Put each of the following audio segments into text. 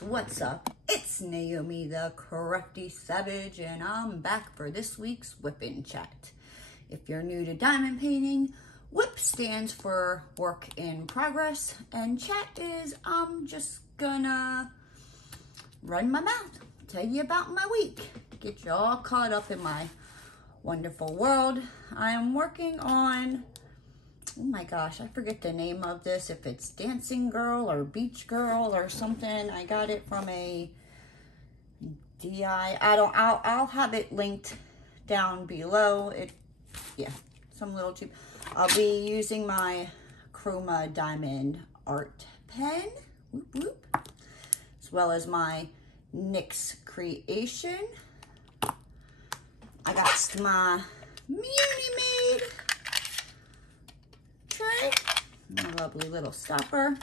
guys, what's up? It's Naomi the Crafty Savage, and I'm back for this week's whipping chat. If you're new to diamond painting, whip stands for work in progress, and chat is I'm just gonna run my mouth, tell you about my week, get you all caught up in my wonderful world. I am working on, oh my gosh, I forget the name of this, if it's Dancing Girl or Beach Girl or something. I got it from a I'll have it linked down below. Some little cheap. I'll be using my Chroma diamond art pen, whoop, whoop, as well as my Nyxs creation. I got my Munimade tray, my lovely little stopper.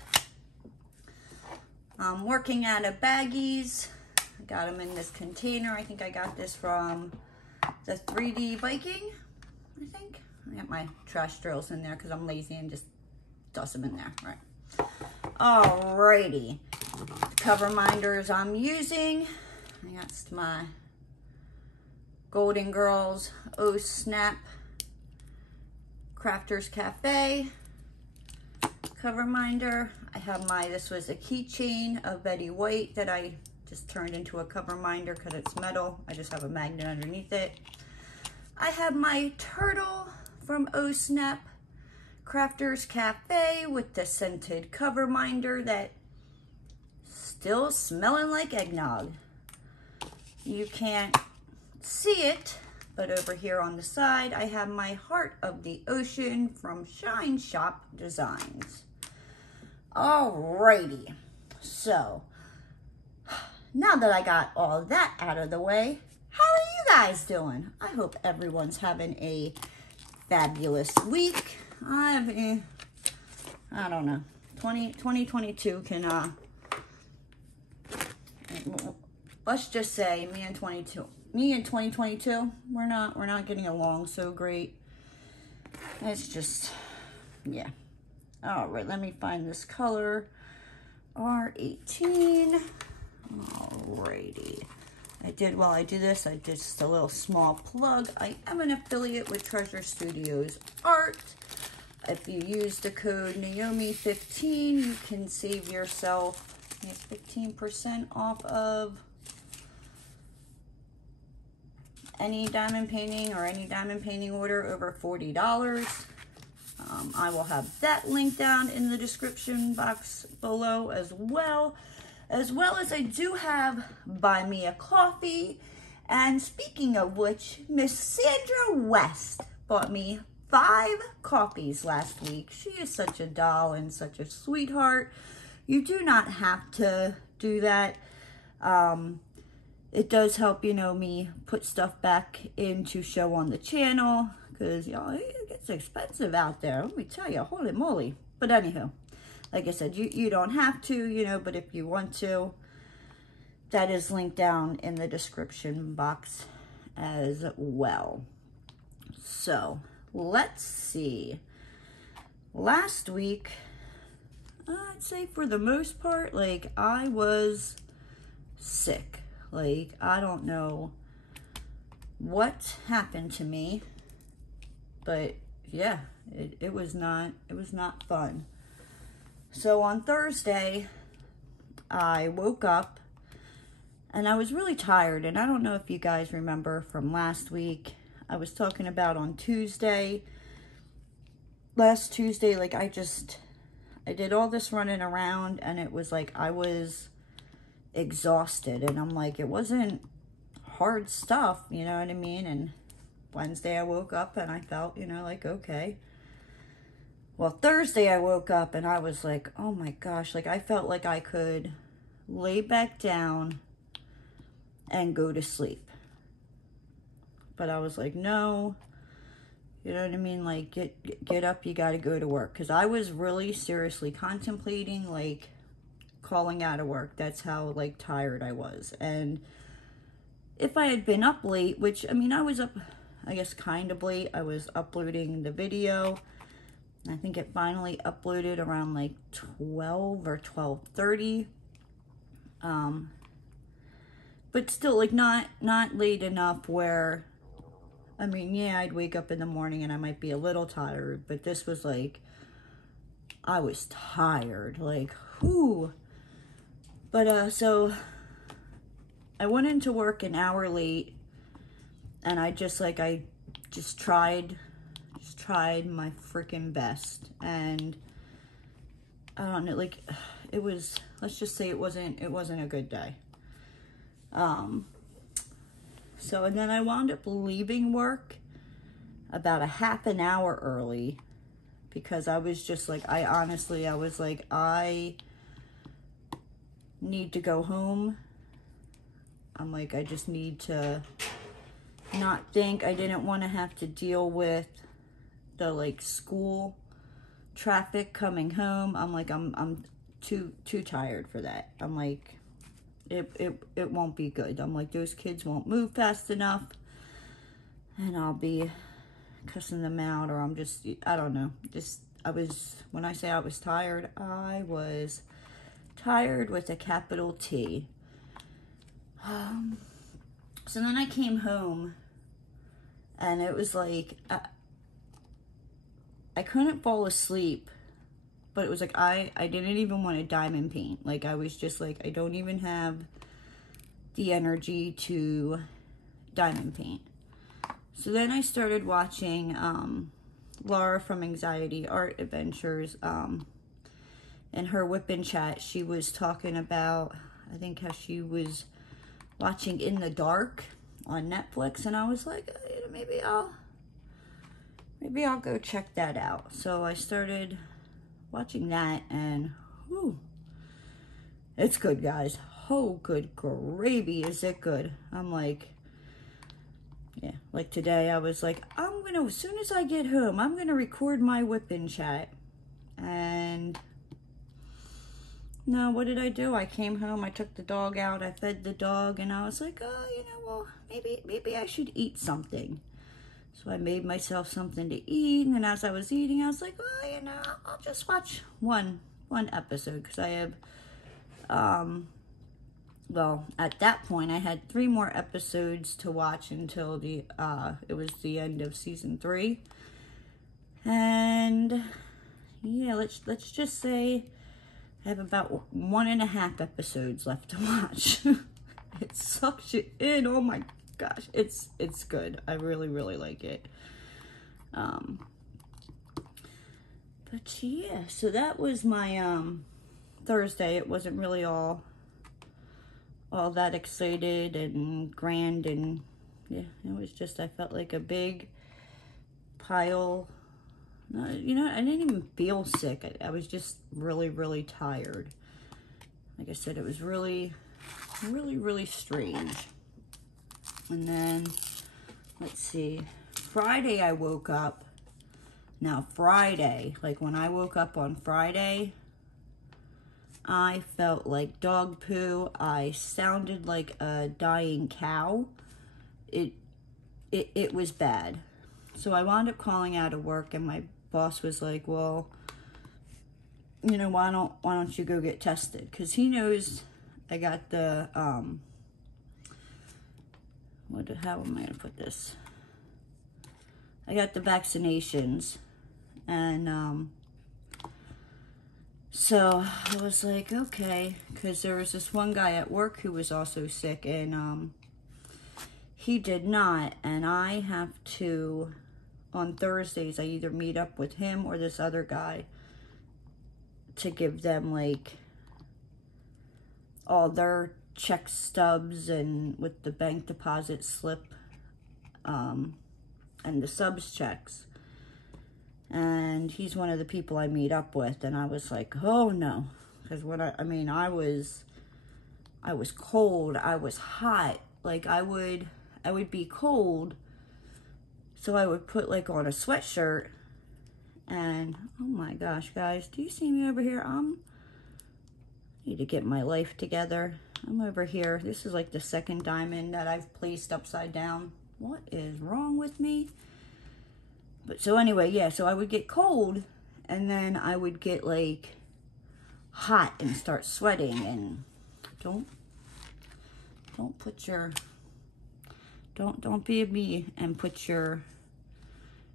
I'm working out of baggies. I got them in this container. I think I got this from the 3D Viking, I think. I got my trash drills in there because I'm lazy and just toss them in there. Right. Alrighty. The cover minders I'm using. I got my Golden Girls Oh Snap Crafters Cafe cover minder. I have this was a keychain of Betty White that I just turned into a cover minder because it's metal. I just have a magnet underneath it. I have my turtle from Oh Snap Crafters Cafe with the scented cover minder that still smelling like eggnog. You can't see it, but over here on the side, I have my Heart of the Ocean from Shine Shop Designs. Alrighty, so now that I got all that out of the way, how are you guys doing? I hope everyone's having a fabulous week. I don't know, 2022 can, let's just say me and 2022, we're not getting along so great. It's just, yeah. All right, let me find this color, R18. Alrighty. While I do this, I did just a little small plug. I am an affiliate with Treasure Studios Art. If you use the code Naomi15, you can save yourself 15% off of any diamond painting or any diamond painting order over $40. I will have that link down in the description box below as well as I do have Buy Me a Coffee. And speaking of which, Miss Sandra West bought me 5 coffees last week. She is such a doll and such a sweetheart. You do not have to do that. It does help, me put stuff back in to show on the channel, because, it gets expensive out there. Let me tell you, holy moly. But anywho, like I said, you don't have to, but if you want to, that is linked down in the description box as well. So, let's see. Last week, I'd say for the most part, I was sick. I don't know what happened to me, but yeah, it was not fun. So on Thursday, I woke up and I was really tired, and I don't know if you guys remember from last week, I was talking about on last Tuesday, I did all this running around, and it was I was exhausted, and I'm it wasn't hard stuff, you know what I mean? And Wednesday I woke up and I felt, okay. Well, Thursday I woke up and I was oh my gosh, I felt like I could lay back down and go to sleep. But I was no, you know what I mean? Get up, you got to go to work. Because I was really seriously contemplating, calling out of work. That's how, tired I was. And if I had been up late, which, I was up, I guess, kind of late. I was uploading the video. I think it finally uploaded around, 12 or 12:30. But still, like, not late enough where, I mean, yeah, I'd wake up in the morning and I might be a little tired, but this was like, I was tired, like, whew. But, so, I went into work an hour late, and I just tried my freaking best, and I don't know, like, it was, let's just say it wasn't a good day. So, and then I wound up leaving work about a half an hour early, because I was just like, I was like, I need to go home. I'm like, I just need to not think. I didn't want to have to deal with the, like, school traffic coming home. I'm like, I'm too tired for that. I'm like, it won't be good. I'm like, those kids won't move fast enough, and I'll be cussing them out, or I'm just, I don't know. Just, when I say I was tired with a capital T. So then I came home, and it was like, I couldn't fall asleep, but it was like, I didn't even want to diamond paint. Like, I was just like, I don't even have the energy to diamond paint. So then I started watching Laura from Anxiety Art Adventures. In her whipping chat, she was talking about, I think, how she was watching In the Dark on Netflix, and I was like, maybe I'll go check that out. So I started watching that, and whew, it's good, guys. Oh, good gravy, is it good? I'm like, yeah, like today I was like, as soon as I get home, I'm gonna record my whipping chat. And no, what did I do? I came home, I took the dog out, I fed the dog, and I was like, oh, well, maybe I should eat something. So I made myself something to eat, and then as I was eating, I was like, well, I'll just watch one episode, because I have, well, at that point, I had 3 more episodes to watch until it was the end of season 3. And yeah, let's just say I have about 1.5 episodes left to watch. It sucks you in. Oh my gosh, it's good. I really like it. But yeah, so that was my Thursday. It wasn't really all that excited and grand, and yeah, it was just, I felt like a big pile. I didn't even feel sick. I was just really tired. Like I said, it was really strange. And then, let's see, Friday I woke up. Now Friday, like when I woke up on Friday, I felt like dog poo. I sounded like a dying cow. It was bad. So I wound up calling out of work, and my boss was like, well, why don't you go get tested? Because he knows I got the, how am I going to put this? I got the vaccinations, and, so I was like, okay, because there was this one guy at work who was also sick, and, he did not, and I have to, on Thursdays, I either meet up with him or this other guy to give them, like, all their check stubs and with the bank deposit slip, and the subs checks. And he's one of the people I meet up with, and I was like, oh no, because I was cold, I was hot, like I would be cold, so I would put like on a sweatshirt, and oh my gosh, guys, do you see me over here? I need to get my life together. I'm over here. This is like the second diamond that I've placed upside down. What is wrong with me? But so anyway, yeah, so I would get cold, and then I would get like hot and start sweating, and Don't put your, don't be a bee and put your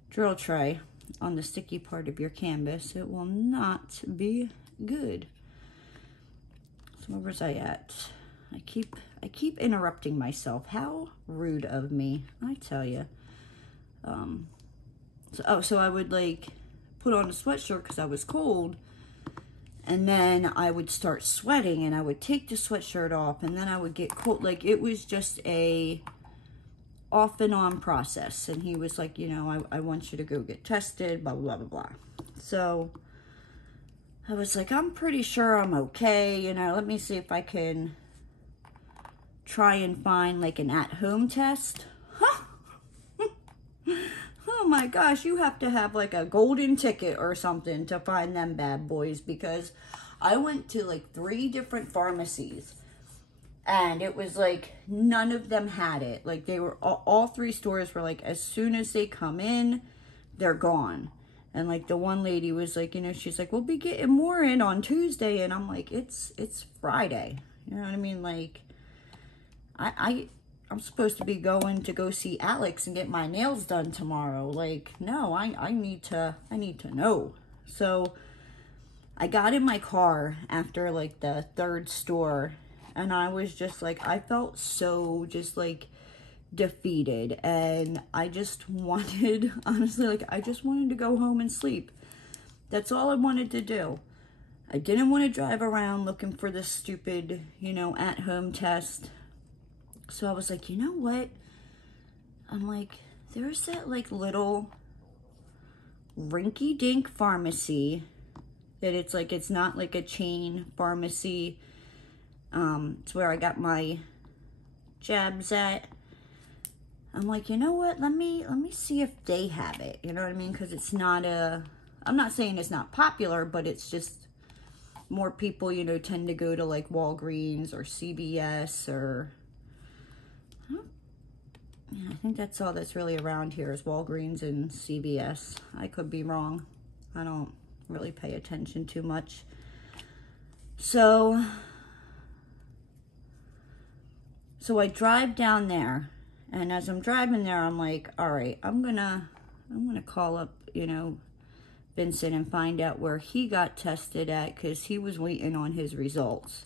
drill tray on the sticky part of your canvas. It will not be good. So where was I at? I keep interrupting myself. How rude of me, I tell you. So I would like put on a sweatshirt because I was cold, and then I would start sweating, and I would take the sweatshirt off, and then I would get cold. Like, it was just a off and on process. And he was like, you know, I want you to go get tested, blah, blah, blah, blah. So I was like, I'm pretty sure I'm okay. You know, let me see if I can try and find like an at-home test. Huh? Oh my gosh, you have to have like a golden ticket or something to find them bad boys, because I went to like 3 different pharmacies, and it was like none of them had it. Like, they were all 3 stores were like, as soon as they come in, they're gone. And like the one lady was like, you know, she's like, we'll be getting more in on Tuesday. And I'm like, it's Friday. You know what I mean? Like, I'm supposed to be going to go see Alex and get my nails done tomorrow. Like, no, I need to know. So I got in my car after like the 3rd store, and I was just like, I felt so just like defeated, and I just wanted, honestly, like, I just wanted to go home and sleep. That's all I wanted to do. I didn't want to drive around looking for this stupid, you know, at-home test. So I was like, you know what? I'm like, there's that like little rinky-dink pharmacy that it's like, it's not like a chain pharmacy. It's where I got my jabs at. I'm like, you know what? Let me see if they have it. You know what I mean? Because it's not I'm not saying it's not popular, but it's just more people, you know, tend to go to like Walgreens or CVS or, yeah, I think that's all that's really around here is Walgreens and CVS. I could be wrong. I don't really pay attention too much. So I drive down there, and as I'm driving there, I'm like, all right, I'm gonna call up, you know, Vincent and find out where he got tested at, because he was waiting on his results.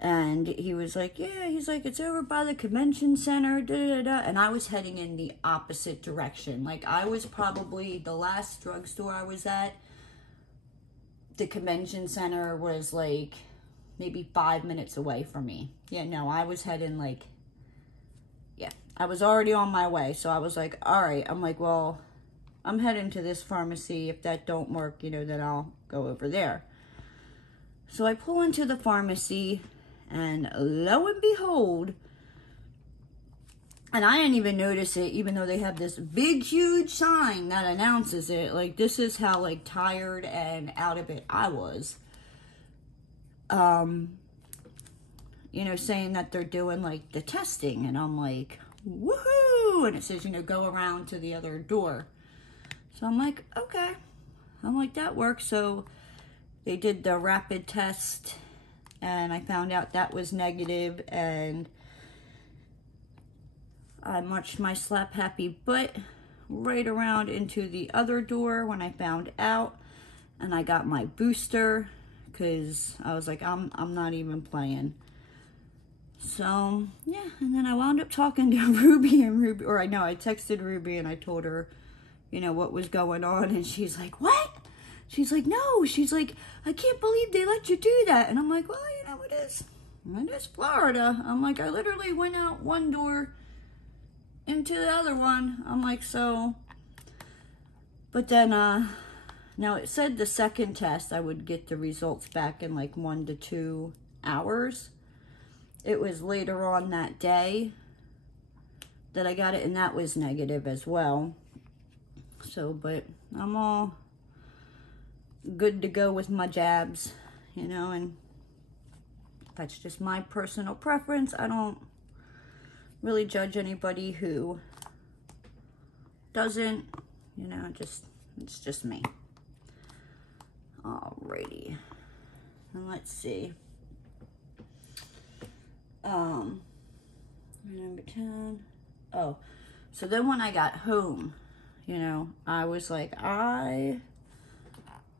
And he was like, yeah, he's like, it's over by the convention center, da-da-da-da. And I was heading in the opposite direction. Like, I was probably, the last drugstore I was at, the convention center was like maybe 5 minutes away from me. Yeah, no, I was heading like, yeah, I was already on my way. So I was like, all right, I'm like, well, I'm heading to this pharmacy. If that don't work, you know, then I'll go over there. So I pull into the pharmacy, and lo and behold, and I didn't even notice it, even though they have this big, huge sign that announces it. Like, this is how, like, tired and out of it I was. You know, saying that they're doing, like, the testing. And I'm like, woohoo! And it says, you know, go around to the other door. So I'm like, okay. I'm like, that works. So they did the rapid test, and I found out that was negative, and I marched my slap happy butt right around into the other door when I found out, and I got my booster, because I was like, I'm not even playing. So yeah, and then I wound up talking to Ruby, or I texted Ruby and I told her, you know, what was going on, and she's like, what? She's like, no, she's like, I can't believe they let you do that. And I'm like, well, you know, it is Florida. I'm like, I literally went out one door into the other one. I'm like, so, but then, now it said the second test, I would get the results back in like 1 to 2 hours. It was later on that day that I got it, and that was negative as well. So, but I'm all good to go with my jabs, you know, and that's just my personal preference. I don't really judge anybody who doesn't, you know, it's just me. Alrighty, and let's see. Number 10. Oh, so then when I got home, you know, I was like, I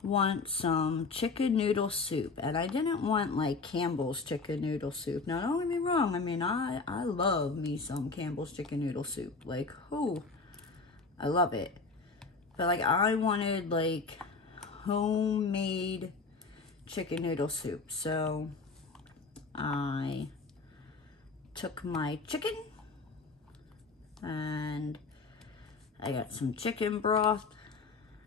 want some chicken noodle soup. And I didn't want like Campbell's chicken noodle soup. Now, don't get me wrong. I mean, I love me some Campbell's chicken noodle soup. Like, oh, I love it. But like, I wanted like homemade chicken noodle soup. So I took my chicken and I got some chicken broth.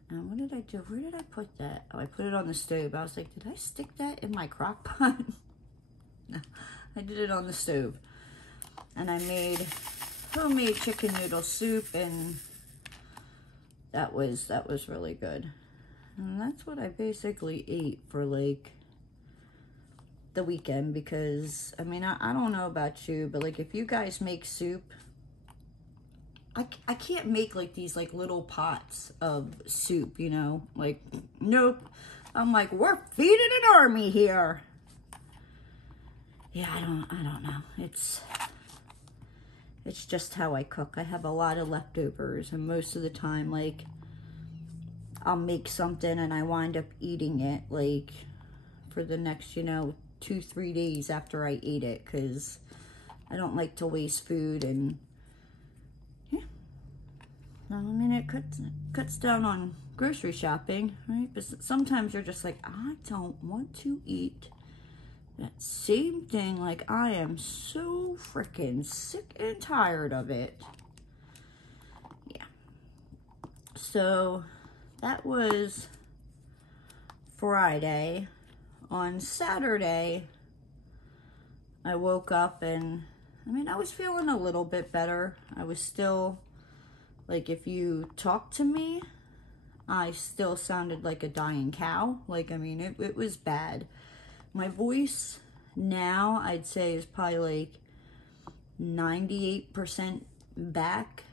And what did I do? Where did I put that? Oh, I put it on the stove. I was like, did I stick that in my crock pot? No, I did it on the stove. And I made homemade chicken noodle soup, and that was really good. And that's what I basically ate for like the weekend, because I mean, I don't know about you, but like if you guys make soup, I can't make like these like little pots of soup, you know, like, nope. I'm like, we're feeding an army here. Yeah, I don't know. It's just how I cook. I have a lot of leftovers, and most of the time, like, I'll make something and I wind up eating it like for the next, you know, 2-3 days after I ate it, because I don't like to waste food. And I mean, it cuts down on grocery shopping, right? But sometimes you're just like, I don't want to eat that same thing. Like, I am so freaking sick and tired of it. Yeah. So that was Friday. On Saturday, I woke up and, I mean, I was feeling a little bit better. I was still, like, if you talk to me, I still sounded like a dying cow. Like, I mean, it was bad. My voice now, I'd say, is probably like 98% back.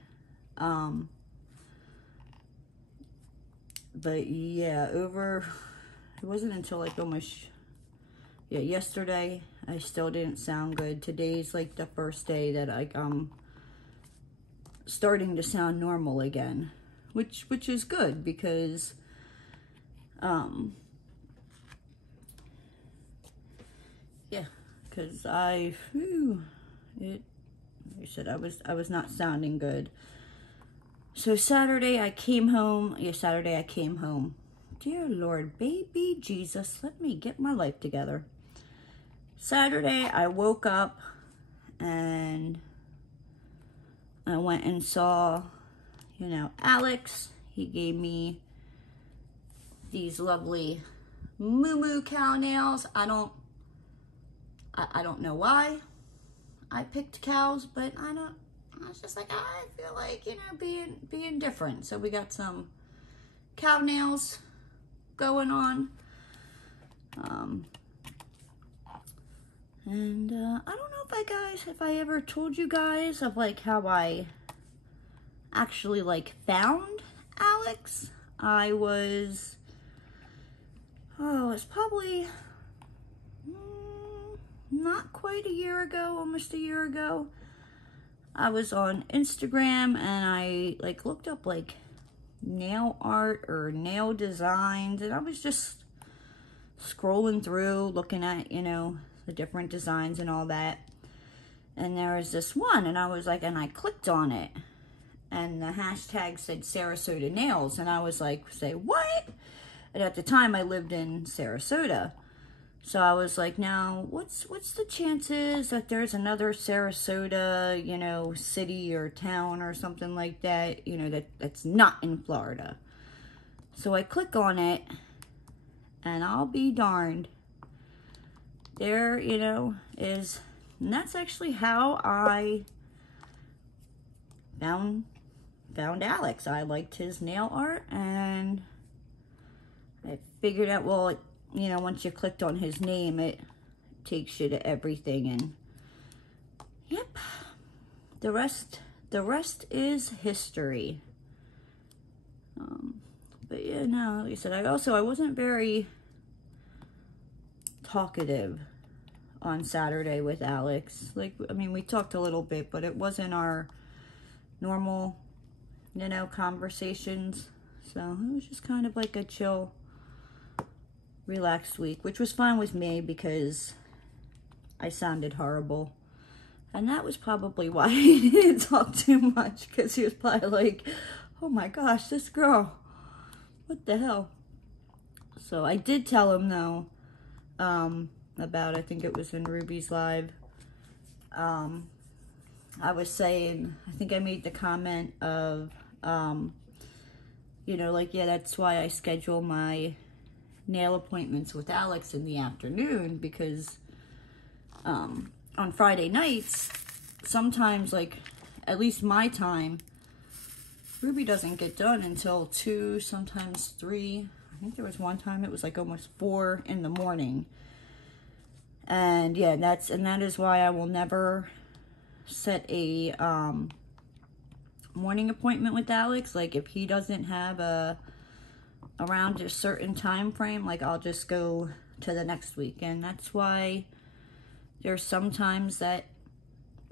But yeah, it wasn't until like almost, yeah, yesterday, I still didn't sound good. Today's like the first day that I'm starting to sound normal again, which is good, because yeah, because like I said, I was not sounding good. So Saturday I came home. Yeah, Saturday I came home. Dear Lord, baby Jesus, let me get my life together. Saturday I woke up and I went and saw, you know, Alex. He gave me these lovely moo cow nails. I don't know why I picked cows, but I was just like, I feel like, you know, being different. So we got some cow nails going on. And I don't know if I ever told you guys of like how I actually like found Alex. It was probably not quite a year ago, almost a year ago. I was on Instagram and I like looked up like nail art or nail designs, and I was just scrolling through looking at, you know, the different designs and all that. And there was this one, and I was like, and I clicked on it, and the hashtag said Sarasota nails, and I was like, say what? And at the time I lived in Sarasota. So I was like, now, what's the chances that there's another Sarasota, you know, city or town or something like that, you know, that's not in Florida? So I click on it, and I'll be darned, there, you know, is, and that's actually how I found Alex. I liked his nail art, and I figured out, well, you know, once you clicked on his name, it takes you to everything, and yep, the rest is history. But yeah, no, like I said, I wasn't very talkative on Saturday with Alex. Like, I mean, we talked a little bit, but it wasn't our normal, you know, conversations. So it was just kind of like a chill, relaxed week, which was fine with me because I sounded horrible. And that was probably why he didn't talk too much, because he was probably like, oh my gosh, this girl, what the hell? So I did tell him, though, about, I think it was in Ruby's live, I was saying, I think I made the comment of, you know, like, yeah, that's why I schedule my nail appointments with Alex in the afternoon, because on Friday nights, sometimes, like, at least my time, Ruby doesn't get done until 2, sometimes 3. I think there was one time it was like almost 4 in the morning. And yeah, that is why I will never set a morning appointment with Alex. Like, if he doesn't have around a certain time frame, like, I'll just go to the next week. And that's why there's sometimes that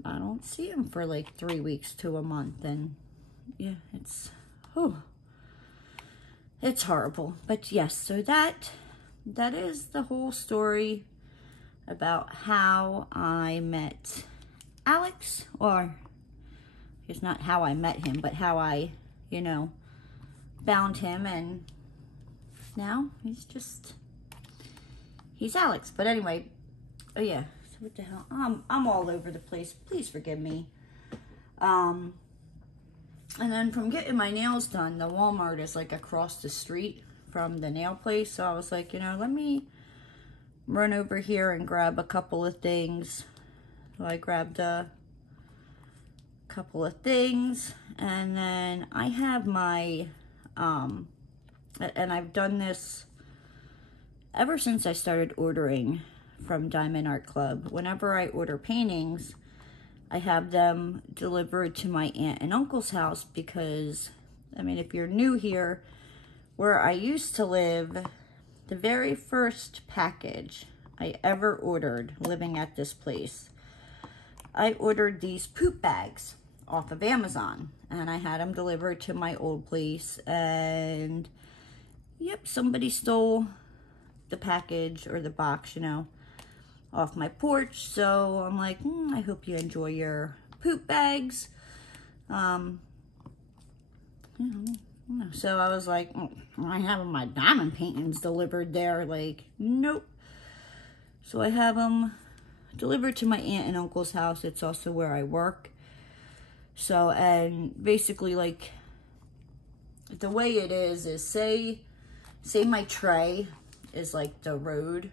I don't see him for like 3 weeks to a month. And yeah, it's horrible. But yes, so that is the whole story about how I met Alex, or it's not how I met him, but how I, you know, found him, and now he's Alex. But anyway, oh yeah, so what the hell, I'm all over the place, please forgive me. And then from getting my nails done, the Walmart is like across the street from the nail place, so I was like, you know, let me run over here and grab a couple of things. So I grabbed a couple of things, and then I have my, and I've done this ever since I started ordering from Diamond Art Club. Whenever I order paintings, I have them delivered to my aunt and uncle's house, because, I mean, if you're new here, where I used to live, the very first package I ever ordered living at this place, I ordered these poop bags off of Amazon, and I had them delivered to my old place, and yep, somebody stole the package or the box, you know, off my porch. So I'm like, I hope you enjoy your poop bags. So I was like, I have my diamond paintings delivered there. Like, nope. So I have them delivered to my aunt and uncle's house. It's also where I work. So, and basically, like, the way it is say my tray is like the road.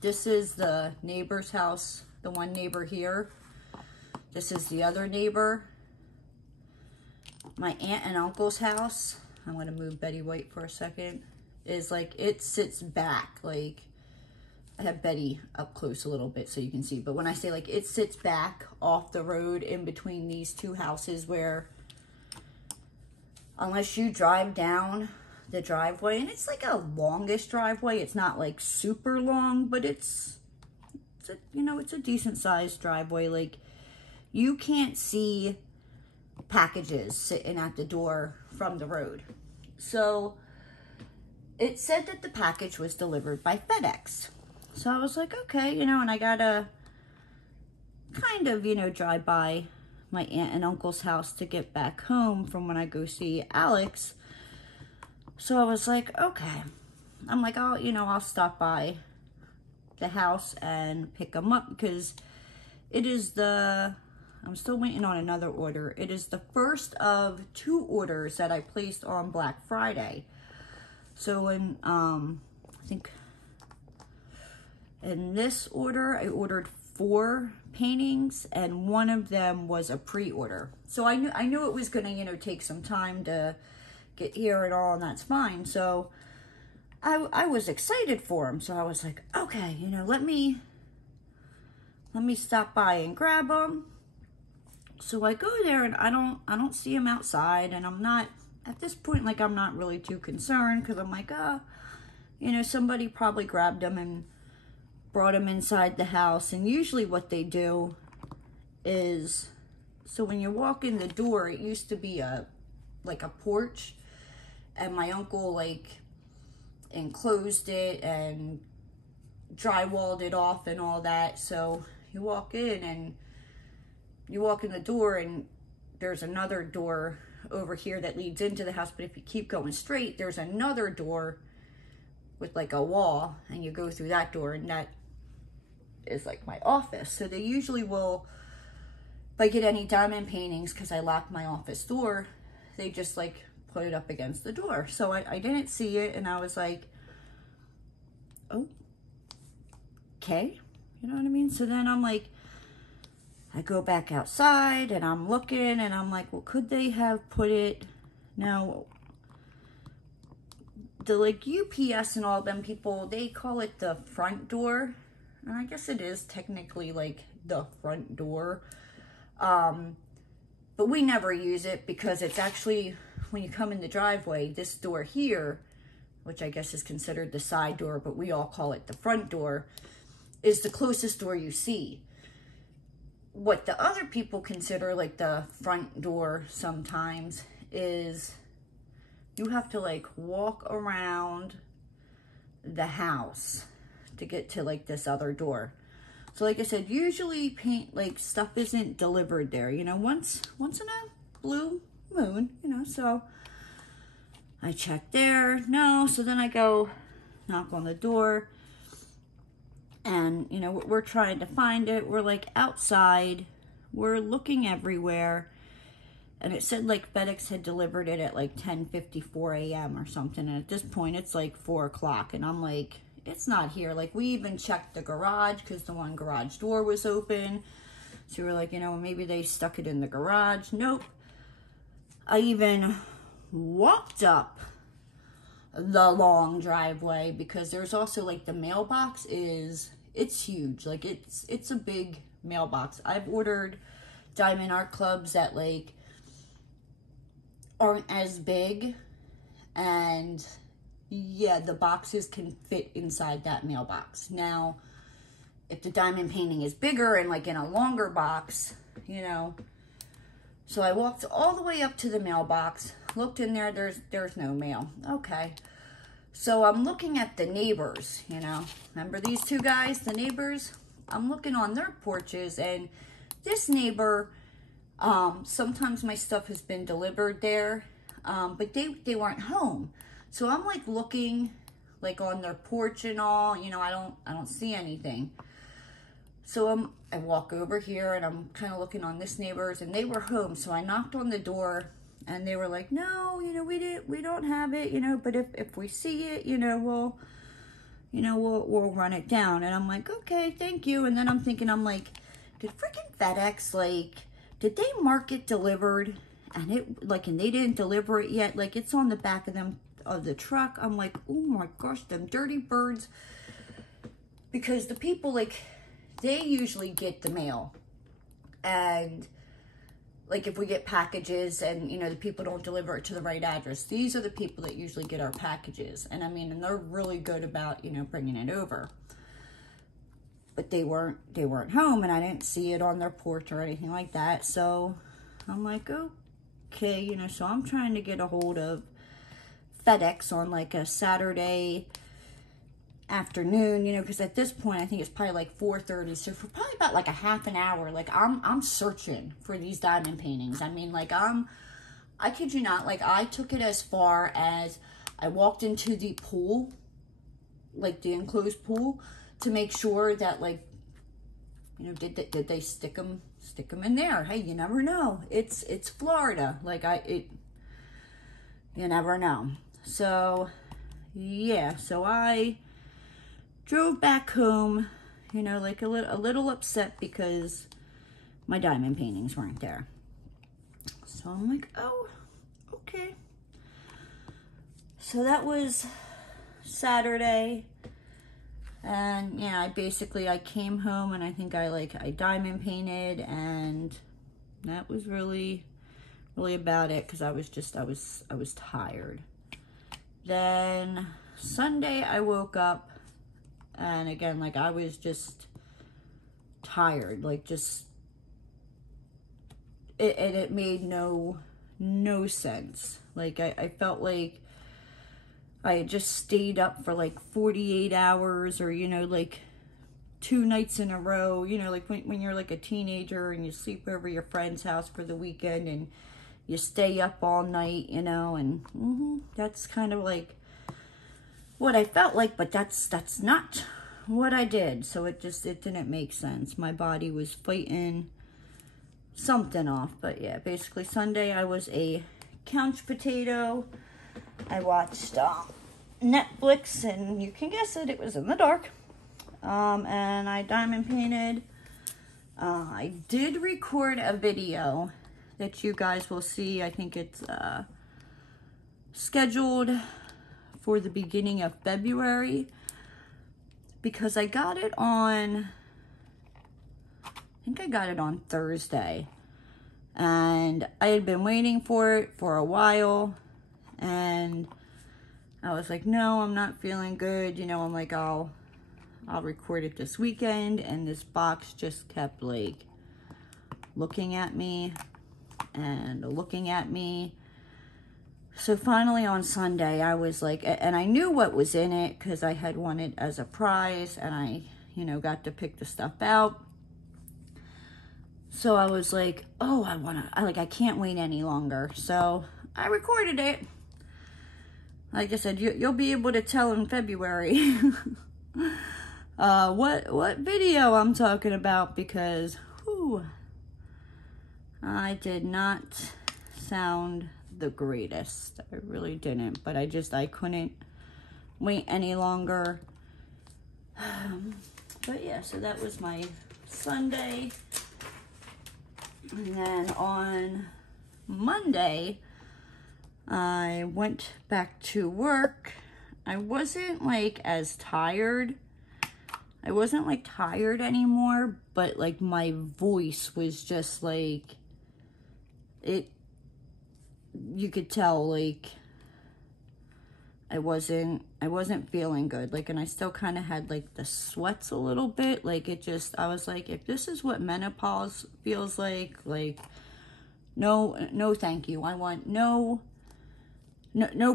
This is the neighbor's house, the one neighbor here. This is the other neighbor. My aunt and uncle's house, I'm going to move Betty White for a second, is like, it sits back. Like, I have Betty up close a little bit so you can see. But when I say, like, it sits back off the road in between these two houses, where unless you drive down the driveway, and it's like a longish driveway, it's not like super long, but it's a, you know, it's a decent sized driveway. Like, you can't see packages sitting at the door from the road. So it said that the package was delivered by FedEx. So I was like, okay, you know, and I gotta kind of, you know, drive by my aunt and uncle's house to get back home from when I go see Alex. So I was like, okay. I'm like, I'll stop by the house and pick them up, because it is I'm still waiting on another order. It is the first of 2 orders that I placed on Black Friday. So in, I think in this order, I ordered 4 paintings, and one of them was a pre-order. So I knew it was gonna, you know, take some time to get here and all, and that's fine. So I was excited for them. So I was like, okay, you know, let me stop by and grab them. So I go there, and I don't see him outside, and I'm not, at this point, like, I'm not really too concerned, because I'm like, you know, somebody probably grabbed them and brought them inside the house. And usually what they do is, so when you walk in the door, it used to be like a porch, and my uncle like enclosed it and drywalled it off and all that. So you walk in the door, and there's another door over here that leads into the house, but if you keep going straight, there's another door with like a wall, and you go through that door, and that is like my office. So they usually will, if I get any diamond paintings, because I lock my office door, they just like put it up against the door. So I didn't see it, and I was like, oh, okay, you know what I mean? So then I'm like, I go back outside, and I'm looking, and I'm like, well, could they have put it, now, the like UPS and all them people, they call it the front door, and I guess it is technically like the front door, but we never use it because it's actually, when you come in the driveway, this door here, which I guess is considered the side door, but we all call it the front door, is the closest door you see. What the other people consider like the front door sometimes is you have to like walk around the house to get to like this other door. So like I said, usually paint, like stuff isn't delivered there, you know, once in a blue moon, you know. So I check there, no. So then I go knock on the door, and you know, we're trying to find it. We're like outside, we're looking everywhere, and it said like FedEx had delivered it at like 10:54 a.m. or something, and at this point it's like 4 o'clock, and I'm like, it's not here. Like, we even checked the garage because the one garage door was open, so we were like, you know, maybe they stuck it in the garage. Nope. I even walked up the long driveway, because there's also like the mailbox it's huge. Like, it's a big mailbox. I've ordered diamond art clubs that like aren't as big, and yeah, the boxes can fit inside that mailbox. Now, if the diamond painting is bigger and like in a longer box, you know, so I walked all the way up to the mailbox, looked in there, there's no mail. Okay. So I'm looking at the neighbors, you know, remember these two guys, the neighbors? I'm looking on their porches, and this neighbor, sometimes my stuff has been delivered there, but they weren't home. So I'm like looking like on their porch and all, you know, I don't see anything. So I walk over here, and I'm kind of looking on this neighbor's, and they were home. So I knocked on the door, and they were like, no, you know, we don't have it, you know, but if we see it, you know, we'll run it down. And I'm like, okay, thank you. And then I'm thinking, I'm like, did freaking FedEx, like, did they mark it delivered? And and they didn't deliver it yet. Like, it's on the back of the truck. I'm like, oh my gosh, them dirty birds. Because the people, like, they usually get the mail, and like if we get packages and, you know, the people don't deliver it to the right address, these are the people that usually get our packages. And I mean, and they're really good about, you know, bringing it over. But they weren't home, and I didn't see it on their porch or anything like that. So I'm like, okay, you know, so I'm trying to get a hold of FedEx on like a Saturday afternoon, you know, because at this point I think it's probably like 4:30, so for probably about like a half an hour, like I'm searching for these diamond paintings. I mean, like, I kid you not, like, I took it as far as I walked into the pool, like the enclosed pool, to make sure that, like, you know, did they stick them in there? Hey, you never know. It's Florida. Like, you never know. So yeah, so I drove back home, you know, like a little upset because my diamond paintings weren't there. So I'm like, oh, okay. So that was Saturday. And yeah, I came home, and I think I diamond painted, and that was really about it, because I was tired. Then Sunday I woke up, And again, like, I was just tired, like, just, it made no sense. Like, I felt like I had just stayed up for like 48 hours, or, you know, like 2 nights in a row, you know, like when you're like a teenager and you sleep over your friend's house for the weekend and you stay up all night, you know, and that's kind of like what I felt like, but that's not what I did. So it didn't make sense. My body was fighting something off. But yeah, basically Sunday I was a couch potato. I watched Netflix, and you can guess it was in the dark. And I diamond painted. I did record a video that you guys will see. I think it's scheduled for the beginning of February, because I got it on, I think I got it on Thursday, and I had been waiting for it for a while, and I was like, no, I'm not feeling good, you know. I'm like, I'll record it this weekend. And this box just kept like looking at me and looking at me. So finally on Sunday, I was like, and I knew what was in it because I had won it as a prize, and I, you know, got to pick the stuff out. So I was like, oh, I can't wait any longer. So I recorded it. Like I said, you'll be able to tell in February what video I'm talking about, because I did not sound the greatest. I really didn't, but I couldn't wait any longer. But yeah, so that was my Sunday. And then on Monday, I went back to work. I wasn't like as tired. I wasn't like tired anymore, but like my voice was just like, you could tell like I wasn't feeling good. Like, and I still kind of had like the sweats a little bit. Like, I was like, if this is what menopause feels like, no thank you. I want no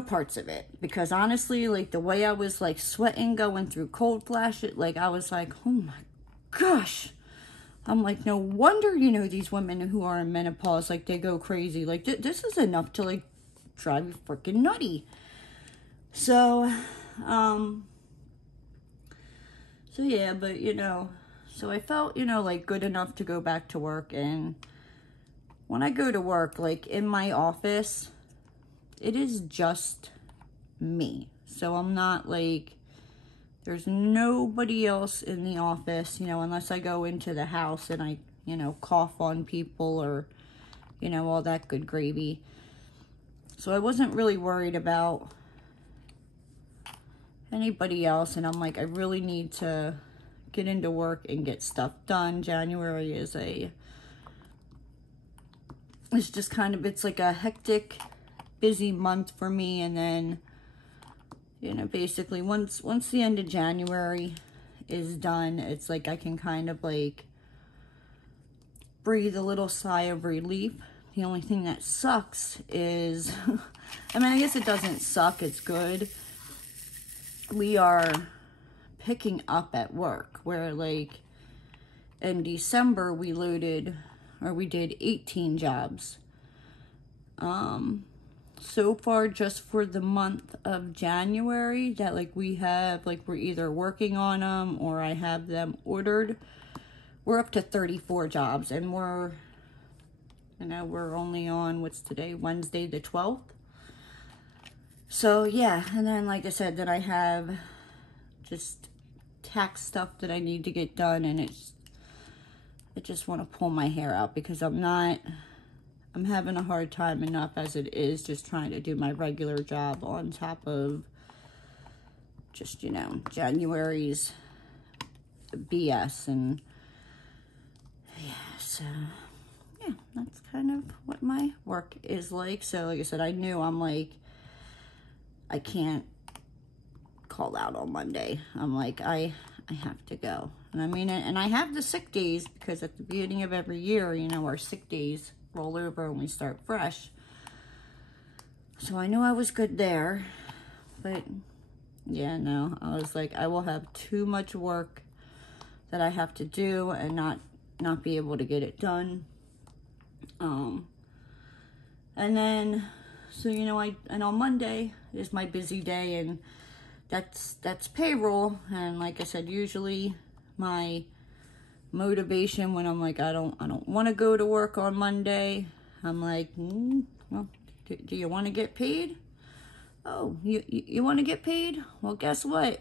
parts of it. Because honestly, like the way I was like sweating, going through cold flashes, like I was like, oh my gosh. I'm like, no wonder, you know, these women who are in menopause, like they go crazy. Like this is enough to like drive you freaking nutty. So yeah, but you know, so I felt, you know, like good enough to go back to work. And when I go to work, like in my office, it is just me. So I'm not like, there's nobody else in the office, you know, unless I go into the house and I, you know, cough on people or, you know, all that good gravy. So I wasn't really worried about anybody else. And I'm like, I really need to get into work and get stuff done. January is it's just kind of, it's like a hectic, busy month for me. And then, you know, basically once the end of January is done, it's like I can kind of like breathe a little sigh of relief. The only thing that sucks is, I mean, I guess it doesn't suck, it's good. We are picking up at work, where like in December we did 18 jobs. So far, just for the month of January, that like we have, like we're either working on them or I have them ordered, we're up to 34 jobs. And we're, you know, we're only on, what's today, Wednesday the 12th. So yeah, and then like I said, that I have just tax stuff that I need to get done, and I just want to pull my hair out, because I'm having a hard time enough as it is, just trying to do my regular job on top of just, you know, January's BS. And yeah, so yeah, that's kind of what my work is like. So like I said, I knew, I'm like, I can't call out on Monday. I'm like, I I have to go. And I mean, and I have the sick days because at the beginning of every year, you know, our sick days roll over and we start fresh. So I knew I was good there, but yeah, no, I was like, I will have too much work that I have to do and not be able to get it done. And then, so, you know, and on Monday is my busy day, and that's payroll. And like I said, usually my motivation when I'm like, I don't want to go to work on Monday, I'm like, well, do you want to get paid? Oh, you want to get paid? Well, guess what?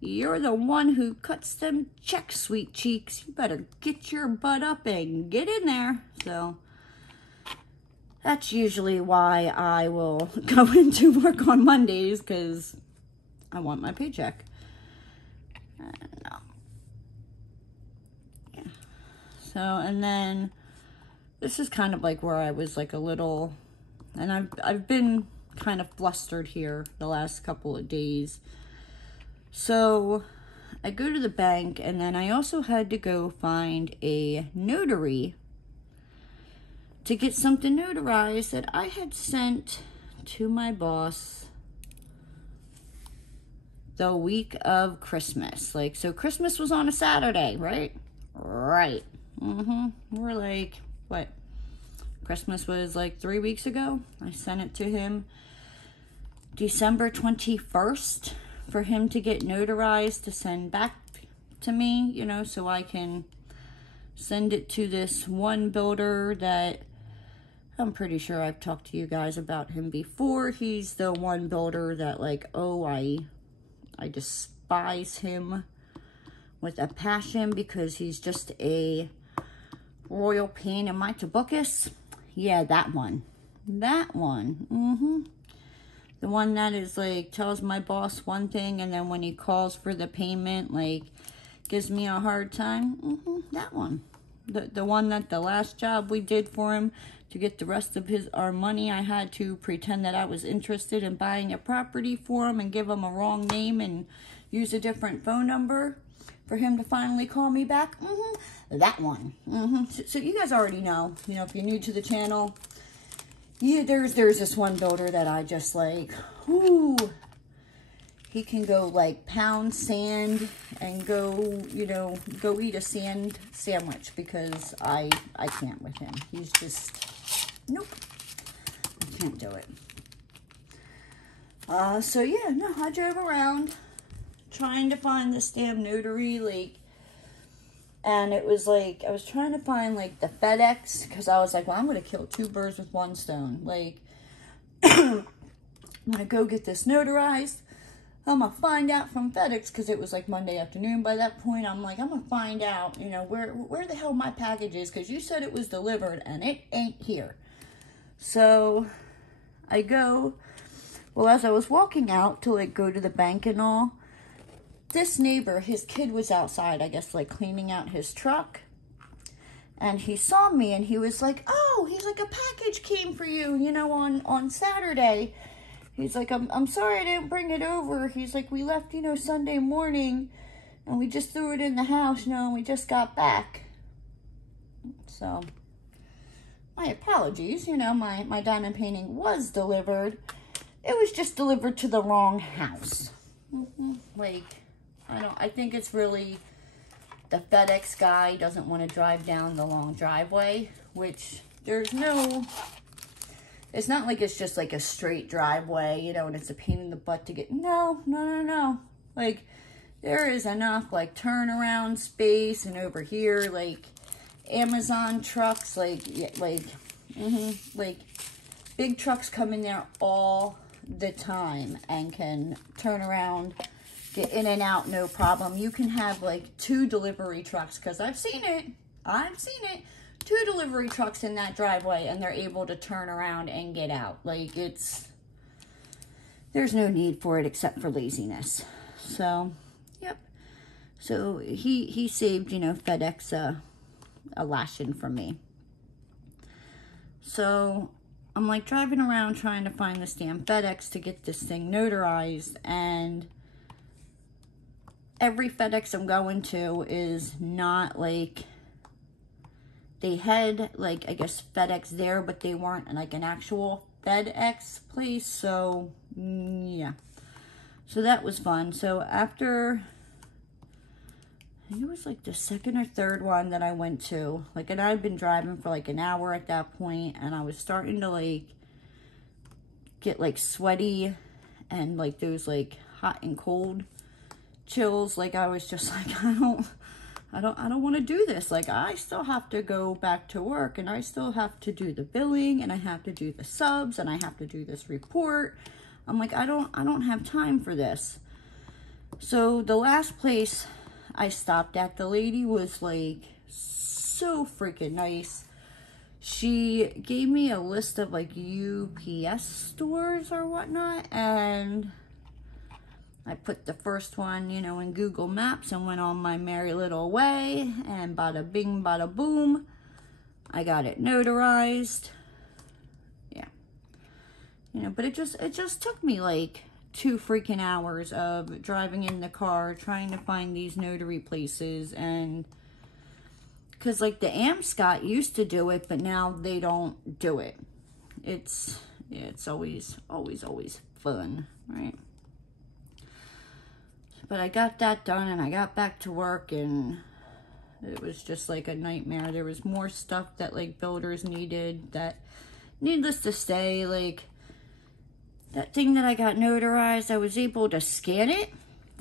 You're the one who cuts them checks, sweet cheeks. You better get your butt up and get in there. So that's usually why I will go into work on Mondays, because I want my paycheck. Yeah. So, and then this is kind of like where I was like a little, and I've been kind of flustered here the last couple of days. So I go to the bank, and then I also had to go find a notary to get something notarized that I had sent to my boss the week of Christmas. Like, so Christmas was on a Saturday, right? Right. We're like, what? Christmas was like 3 weeks ago. I sent it to him December 21st for him to get notarized to send back to me, you know, so I can send it to this one builder that I'm pretty sure I've talked to you guys about him before. He's the one builder that, like, oh, I despise him with a passion because he's just a royal pain in my tobacco. Yeah, that one. That one. The one that is like, tells my boss one thing, and then when he calls for the payment, like, gives me a hard time. That one. The one that the last job we did for him, to get the rest of our money, I had to pretend that I was interested in buying a property for him and give him a wrong name and use a different phone number for him to finally call me back. That one. So you guys already know, you know, if you're new to the channel, yeah, there's this one builder that I just like, whoo, he can go like pound sand and go, you know, go eat a sand sandwich, because I can't with him. He's just, nope, I can't do it. So yeah, no, I drove around trying to find this damn notary, like, and it was like, I was trying to find like the FedEx, because I was like, well, I'm going to kill two birds with one stone. Like, I'm going to go get this notarized. I'm going to find out from FedEx, because it was like Monday afternoon by that point. I'm like, I'm going to find out, you know, where the hell my package is, because you said it was delivered and it ain't here. So I go, well, as I was walking out to like go to the bank and all, this neighbor, his kid was outside, I guess, like cleaning out his truck. And he saw me and he was like, oh, he's like, a package came for you, you know, on Saturday. He's like, I'm sorry I didn't bring it over. He's like, we left, you know, Sunday morning and we just threw it in the house, you know, and we just got back. So, my apologies, you know, my diamond painting was delivered. It was just delivered to the wrong house. Like, I think it's really the FedEx guy doesn't want to drive down the long driveway, which there's no, it's not like it's just like a straight driveway, you know, and it's a pain in the butt to get, no. Like, there is enough, like, turnaround space, and over here, like, Amazon trucks, like, big trucks come in there all the time and can turn around, get in and out, no problem. You can have like 2 delivery trucks, because I've seen it, 2 delivery trucks in that driveway, and they're able to turn around and get out. Like, there's no need for it except for laziness. So, yep. So he saved, you know, FedEx a lashing from me. So I'm like driving around trying to find this damn FedEx to get this thing notarized, and every FedEx I'm going to is not like, they had like, I guess FedEx there, but they weren't like an actual FedEx place. So yeah, so that was fun. So after, I think it was like the second or third one that I went to, like, and I'd been driving for like an hour at that point, and I was starting to like get like sweaty and like those like hot and cold chills. Like I was just like, I don't want to do this. Like I still have to go back to work, and I still have to do the billing, and I have to do the subs, and I have to do this report. I'm like, I don't have time for this. So the last place I stopped at, the lady was like so freaking nice. She gave me a list of like UPS stores or whatnot, and I put the first one, you know, in Google Maps and went on my merry little way, and bada bing, bada boom, I got it notarized. Yeah. You know, but it just took me like 2 freaking hours of driving in the car, trying to find these notary places, and because like the Amscot used to do it, but now they don't do it. It's always fun, right? But I got that done, and I got back to work, and it was just like a nightmare. There was more stuff that like builders needed that, needless to say, like that thing that I got notarized, I was able to scan it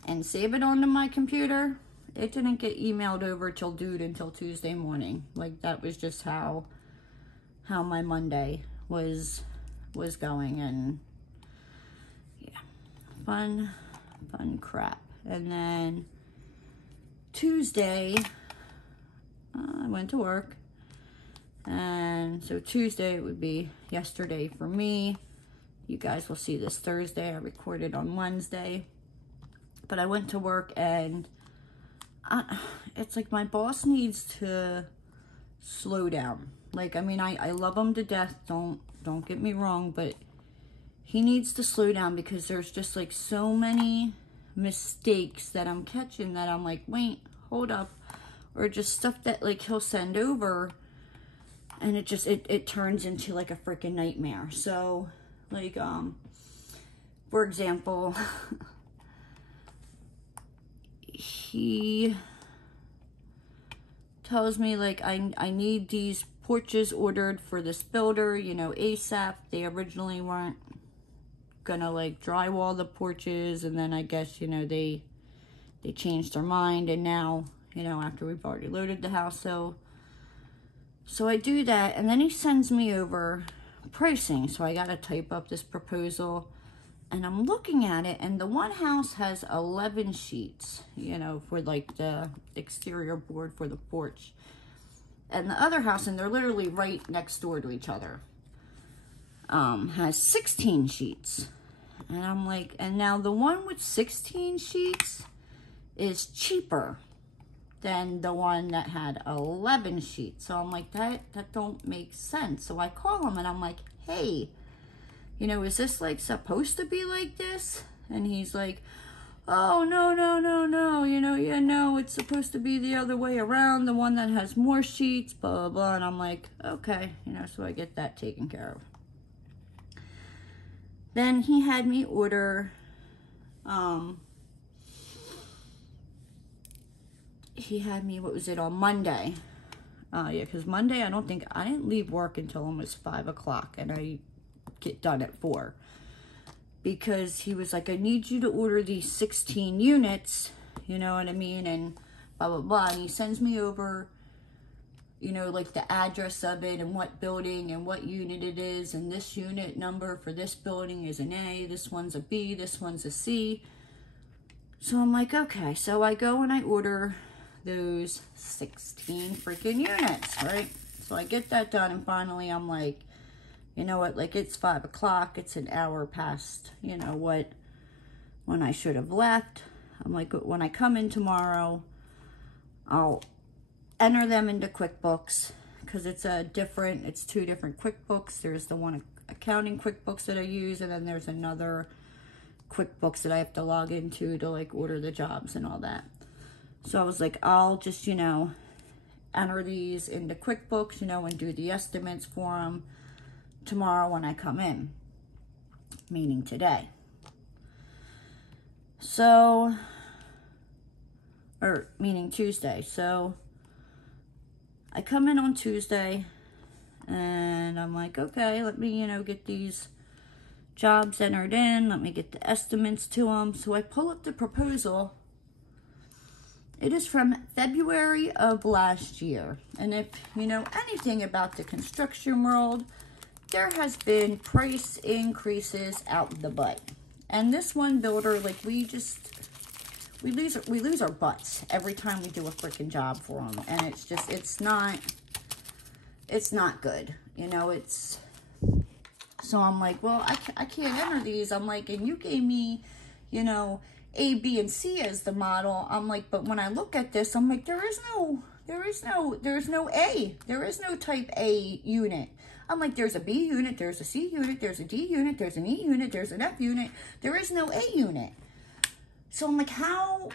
and save it onto my computer. It didn't get emailed over till Tuesday morning. Like that was just how my Monday was going, and yeah, fun crap. And then Tuesday, I went to work, and so Tuesday would be yesterday for me. You guys will see this Thursday. I recorded on Wednesday, but I went to work, and it's like my boss needs to slow down. Like, I mean, I love him to death. Don't get me wrong, but he needs to slow down, because there's just like so many mistakes that I'm catching that I'm like, wait, hold up. Or just stuff that like he'll send over, and it turns into like a freaking nightmare. So like, for example, he tells me like, I need these porches ordered for this builder, you know, ASAP. They originally weren't gonna like drywall the porches, and then I guess, you know, they changed their mind, and now, you know, after we've already loaded the house, so I do that, and then he sends me over pricing. So I gotta type up this proposal, and I'm looking at it, and the one house has 11 sheets, you know, for like the exterior board for the porch, and the other house, and they're literally right next door to each other, has 16 sheets. And I'm like, and now the one with 16 sheets is cheaper than the one that had 11 sheets. So I'm like, that don't make sense. So I call him, and I'm like, hey, you know, is this like supposed to be like this? And he's like, oh, no, you know, yeah, no, it's supposed to be the other way around, the one that has more sheets, blah, blah, blah. And I'm like, okay, you know, so I get that taken care of. Then he had me order, he had me, what was it, on Monday? Yeah, because Monday, I didn't leave work until almost 5 o'clock, and I get done at 4. Because he was like, I need you to order these 16 units, you know what I mean, and blah, blah, blah. And he sends me over, you know, like the address of it, and what building and what unit it is, and this unit number for this building is an A, this one's a B, this one's a C. So I'm like, okay. So I go and I order those 16 freaking units, right? So I get that done, and finally I'm like, you know what, like, it's 5 o'clock, it's an hour past, you know what, when I should have left. I'm like, when I come in tomorrow, I'll enter them into QuickBooks, because it's 2 different QuickBooks. There's the one accounting QuickBooks that I use, and then there's another QuickBooks that I have to log into to like order the jobs and all that. So I was like, I'll just, you know, enter these into QuickBooks, you know, and do the estimates for them tomorrow when I come in, meaning today. So, or meaning Tuesday. So I come in on Tuesday and I'm like, okay, let me, you know, get these jobs entered in. Let me get the estimates to them. So I pull up the proposal. It is from February of last year. And if you know anything about the construction world, there has been price increases out the butt. And this one builder, like we lose our butts every time we do a freaking job for them. And it's just, it's not good. You know, so I'm like, well, I can't enter these. I'm like, and you gave me, you know, A, B, and C as the model. I'm like, but when I look at this, I'm like, there is no A. There is no type A unit. I'm like, there's a B unit, there's a C unit, there's a D unit, there's an E unit, there's an F unit. There is no A unit. So I'm like, how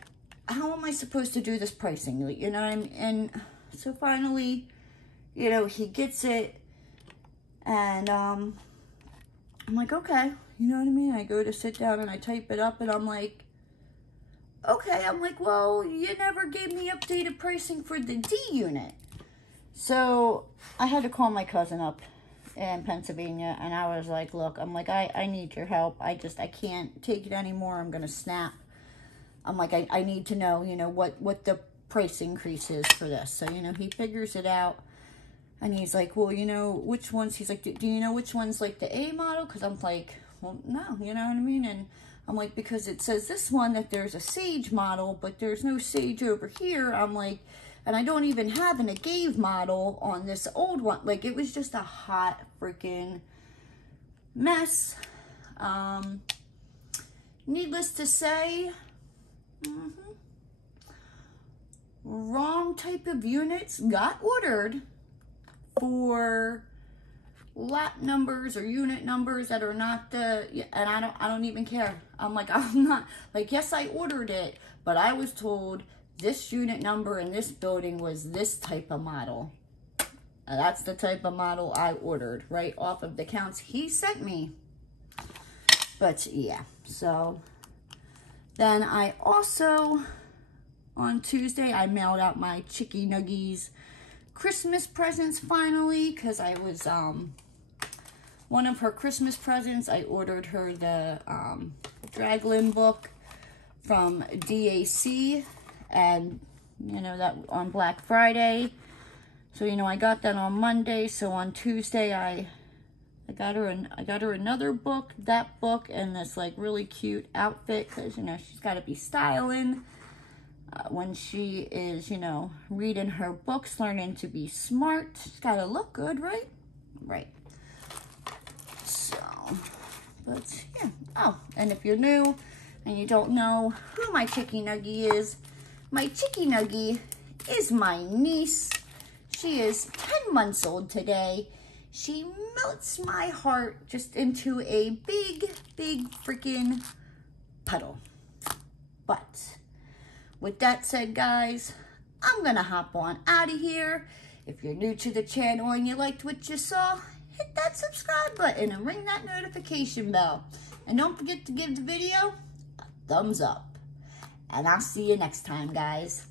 am I supposed to do this pricing? You know what I mean? And so finally, you know, he gets it. And I'm like, okay, you know what I mean? I go to sit down and I type it up and I'm like, okay. I'm like, well, you never gave me updated pricing for the D unit. So I had to call my cousin up in Pennsylvania, and I was like, look, I'm like, I need your help. I can't take it anymore. I'm going to snap. I'm like, I need to know, you know, what the price increase is for this. So, you know, he figures it out, and he's like, well, you know, which ones, he's like, do you know which one's like the A model? Because I'm like, well, no, you know what I mean? And I'm like, because it says this one that there's a Sage model, but there's no Sage over here. I'm like, and I don't even have an Agave model on this old one. Like, it was just a hot freaking mess. Needless to say, wrong type of units got ordered for lot numbers or unit numbers that are not the, and I don't even care. I'm like, I'm not, like, yes, I ordered it, but I was told this unit number in this building was this type of model. That's the type of model I ordered right off of the counts he sent me. But yeah, so then I also, on Tuesday, I mailed out my Chicky Nuggies Christmas presents finally, because I was, one of her Christmas presents, I ordered her the Draglin book from DAC, and, you know, that on Black Friday. So, you know, I got that on Monday. So on Tuesday, I got her another book, that book, and this like really cute outfit, because, you know, she's got to be styling when she is, you know, reading her books, learning to be smart. She's got to look good, right? Right. So, but yeah. Oh, and if you're new and you don't know who my Chicky Nuggie is, my Chicky Nuggie is my niece. She is 10 months old today. She melts my heart just into a big, big freaking puddle. But with that said, guys, I'm going to hop on out of here. If you're new to the channel and you liked what you saw, hit that subscribe button and ring that notification bell. And don't forget to give the video a thumbs up. And I'll see you next time, guys.